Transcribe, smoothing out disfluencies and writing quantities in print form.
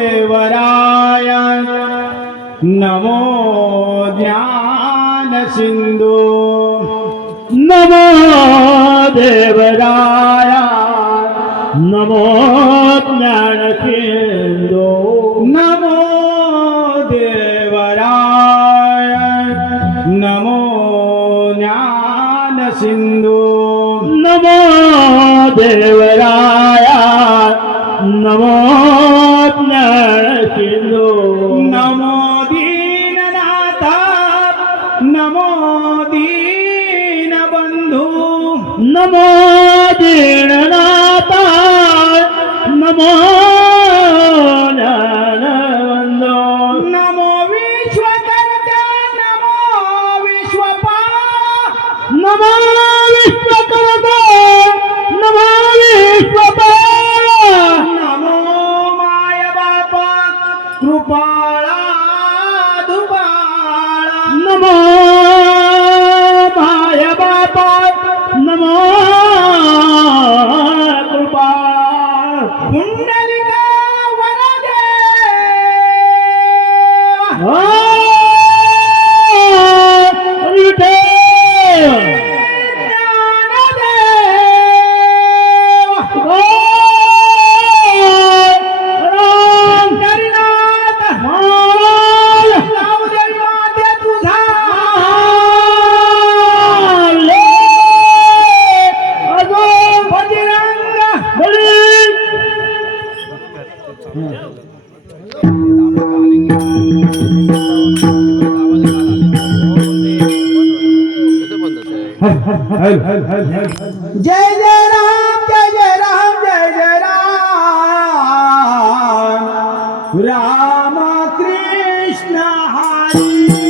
देवराय नमो ज्ञान सिंधू नमो देवराय नमो ज्ञान सिंधू नमो देवराय नमो ज्ञान सिंधू नमो देवराय नमो ज्ञान सिंधू नमो दीननाथ नमो दीनबंधू नमो दीननाथ नमो ज्ञानबंधू नमो विश्वकर्ता नमो विश्वपाल नमो विश्वकर्ता नमो विश्वपाल नमो माय बापा कृपाळा दुबाळा नमो माय बापा नमो कृपा पुंडलिका वरदे जय जय राम जय जय राम जय जय राम राम कृष्ण हरी